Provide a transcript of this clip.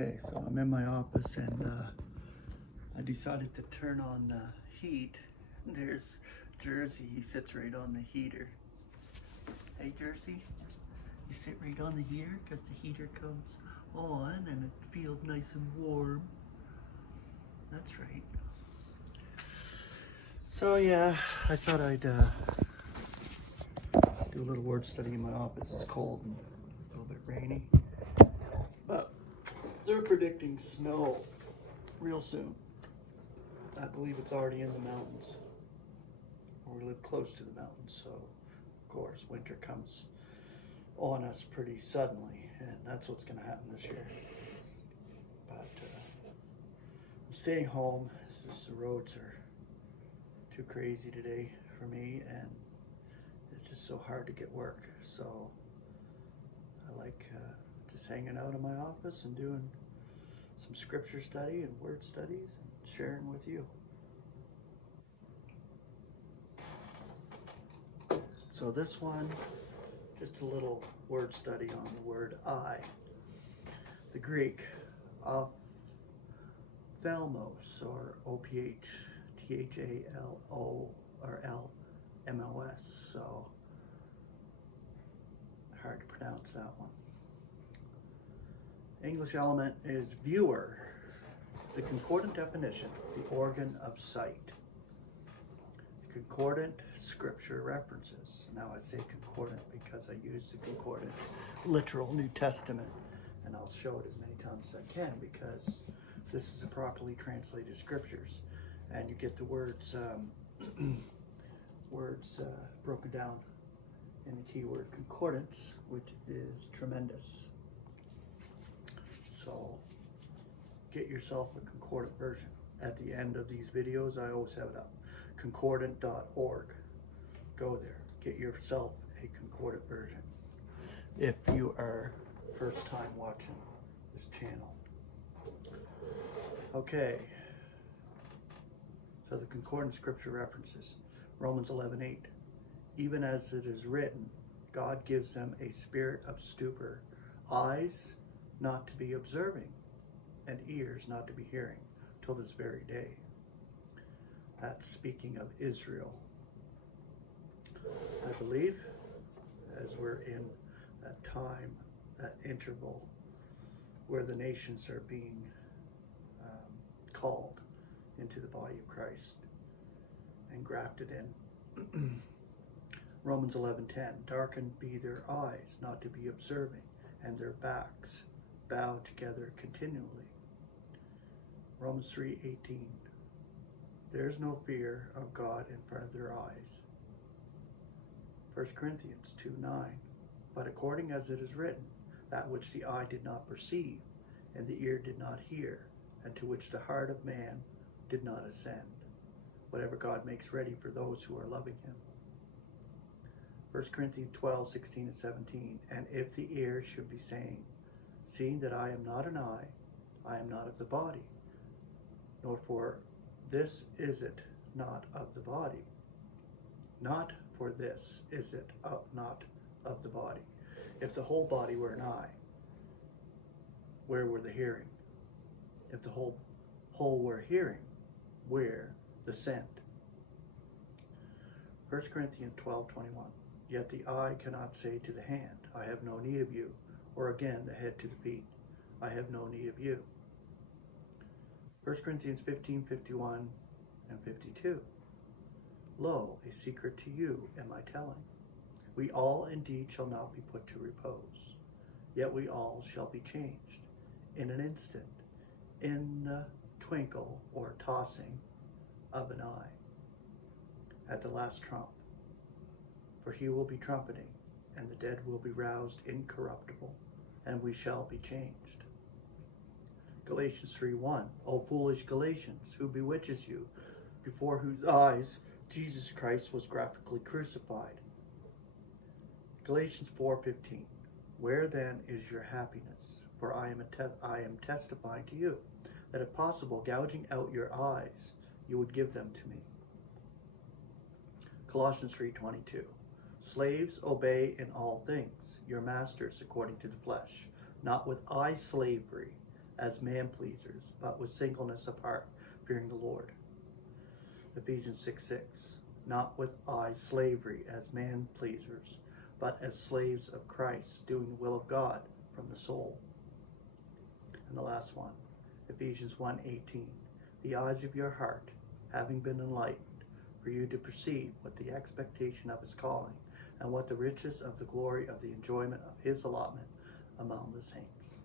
Okay, so I'm in my office and I decided to turn on the heat. There's Jersey, he sits right on the heater. Hey Jersey, you sit right on the heater because the heater comes on and it feels nice and warm. That's right. So yeah, I thought I'd do a little word study in my office. It's cold and a little bit rainy. But they're predicting snow real soon. I believe it's already in the mountains. We live close to the mountains, so of course winter comes on us pretty suddenly, and that's what's going to happen this year. But I'm staying home. The roads are too crazy today for me, and it's just so hard to get work. So I like just hanging out in my office and doing some scripture study and word studies and sharing with you. So this one, just a little word study on the word I. The Greek, ophthalmos, or O-P-H-T-H-A-L-O, or L-M-O-S, so hard to pronounce that one. English element is viewer. The concordant definition, the organ of sight. Concordant scripture references. Now I say concordant because I use the concordant literal New Testament, and I'll show it as many times as I can because this is a properly translated scriptures, and you get the words broken down in the keyword concordance, which is tremendous. So get yourself a concordant version. At the end of these videos, I always have it up. Concordant.org. Go there. Get yourself a concordant version if you are first time watching this channel. Okay. So the concordant scripture references. Romans 11:8. Even as it is written, God gives them a spirit of stupor, eyes not to be observing, and ears not to be hearing, till this very day. That's speaking of Israel. I believe, as we're in that time, that interval, where the nations are being called into the body of Christ and grafted in. Romans 11:10, darkened be their eyes, not to be observing, and their backs bowed together continually. Romans 3:18, there is no fear of God in front of their eyes. 1 Corinthians 2:9, but according as it is written, that which the eye did not perceive, and the ear did not hear, and to which the heart of man did not ascend, whatever God makes ready for those who are loving him. 1 Corinthians 12:16 and 17, and if the ear should be saying, seeing that I am not an eye, I am not of the body, nor for this is it not of the body. Not for this is it not of the body. If the whole body were an eye, where were the hearing? If the whole were hearing, where the scent? 1 Corinthians 12:21. Yet the eye cannot say to the hand, I have no need of you, or again the head to the feet, I have no need of you. 1 Corinthians 15:51 and 52. Lo, a secret to you am I telling. We all indeed shall not be put to repose, yet we all shall be changed in an instant, in the twinkle or tossing of an eye, at the last trump. For he will be trumpeting, and the dead will be roused incorruptible, and we shall be changed. Galatians 3:1, O foolish Galatians, who bewitches you, before whose eyes Jesus Christ was graphically crucified. Galatians 4:15, where then is your happiness? For I am testifying to you, that if possible, gouging out your eyes, you would give them to me. Colossians 3:22, slaves, obey in all things your masters according to the flesh, not with eye slavery, as man-pleasers, but with singleness of heart, fearing the Lord. Ephesians 6:6, not with eye slavery as man-pleasers, but as slaves of Christ, doing the will of God from the soul. And the last one, Ephesians 1:18, the eyes of your heart, having been enlightened, for you to perceive what the expectation of his calling, and what the riches of the glory of the enjoyment of his allotment among the saints.